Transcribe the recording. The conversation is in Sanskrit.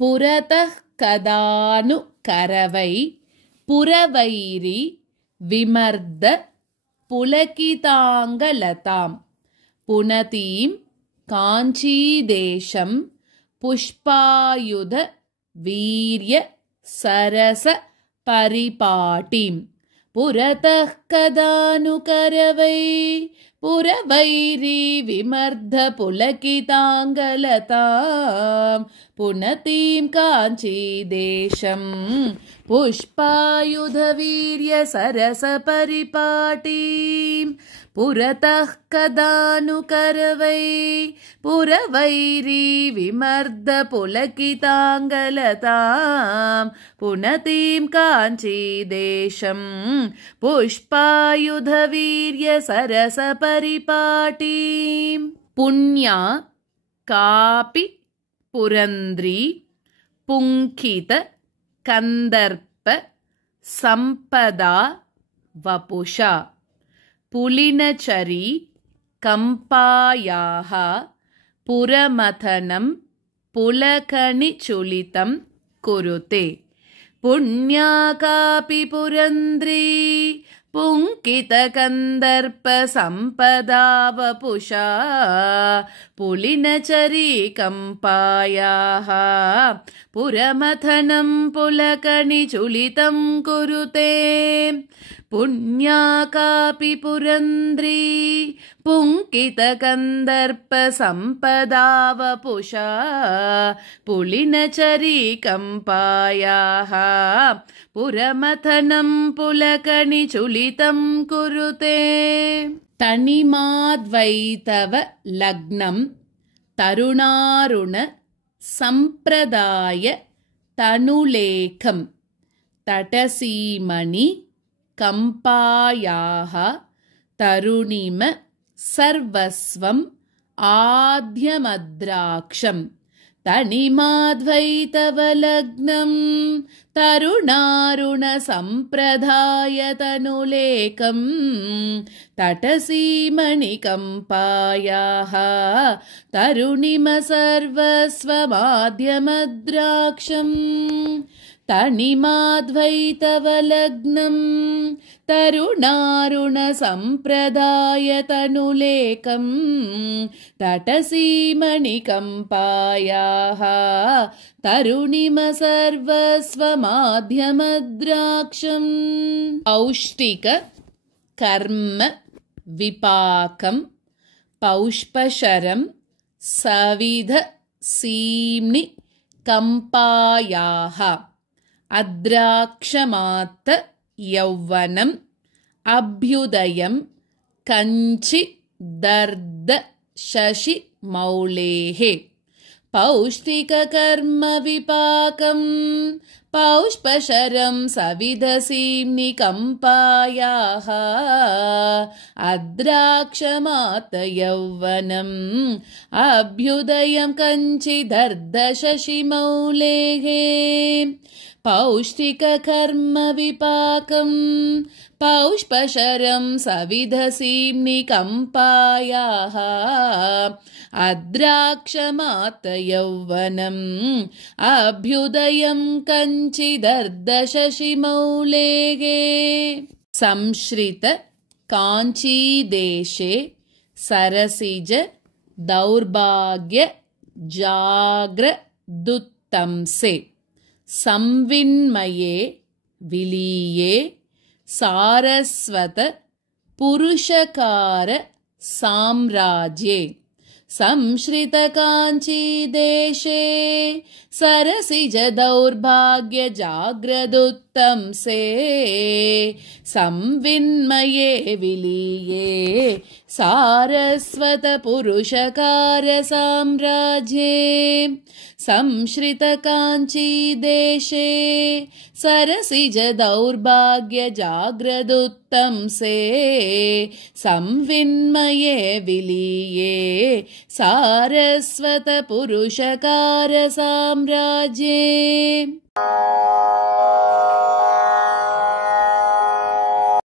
पुरतः कदानु करवै पुरवैरी विमर्द पुलकिताङ्गलतां पुनतीं काञ्चीदेशं पुष्पायुध वीर्य सरस परिपाटीं पुरतः कदानु करवै पुरवैरी विमर्द पुलकिताङ्गलतां पुनतीं काञ्चीदेशं पुष्पायुधवीर्य सरस परिपाटीं पुरतः कदानु करवै पुरवैरी विमर्द पुलकिताङ्गलतां पुनतीं काञ्चीदेशं पुष्पायुधवीर्य सरस परिपाटीं पुण्या कापि पुरन्द्री पुङ्खित कंदर्प संपदा वपुषा पुलिनचरी कंपायाः पुरमथनं पुलकनिचुलितं कुरुते पुण्या कापि पुरन्द्री पुङ्कितकन्दर्प संपदा वपुषा पुलिनचरी कंपायाः पुरमथनं पुलकनिचुलितं कुरुते पुण्या कापि पुरन्द्री पुङ्कितकन्दर्प संपदा वपुषा पुलिनचरी कंपायाः पुरमथनं पुलकनिचुलितं कुरुते तनिमाद्वैतव लग्नं तरुणारुण संप्रदाय तनुलेखं तटसीमणि कंपायाः तरुणिम सर्वस्वम् आद्यमद्राक्षं तनिमाद्वैतवलग्नं तरुणारुण संप्रदाय तनुलेकं तटसीमणि कंपायाः तरुणिम सर्वस्वमाद्यमद्राक्षं तनिमाद्वैतवलग्नं तरुणारुण संप्रदाय तनुलेकं तटसीमणि कंपायाः तरुणिम सर्वस्वमाद्यमद्राक्षं औष्टिक कर्म विपाकं पौष्पशरं सविध सीम्नि कंपायाः अद्राक्षमात्त यौवनम् अभ्युदयं कंचि दर्द शशि मौलेः पौष्टिककर्म विपाकं पौष्पशरं सविधसीम्नि कंपायाः अद्राक्षमात्त यौवनम् अभ्युदयं कंचिदर्द शशि मौलेः पौष्टिककर्म विपाकं पौष्पशरं सविधसीम्नि कंपायाः अद्राक्षमात्त यौवनम् अभ्युदयं कंचिदर्द शशि मौलेः संश्रित काञ्चीदेशे सरसिज दौर्भाग्य जाग्रदुत्तंसे संविन्मये विलीये सारस्वत पुरुषकार साम्राज्ये संश्रित काञ्चीदेशे सरसिज दौर्भाग्य जाग्रदुत्तंसे संविन्मये विलीये सारस्वत पुरुषकार साम्राज्ये संश्रित काञ्चीदेशे सरसिज दौर्भाग्य जाग्रदुत्तंसे संविन्मये विलीये सारस्वत पुरुषकार साम्राज्ये।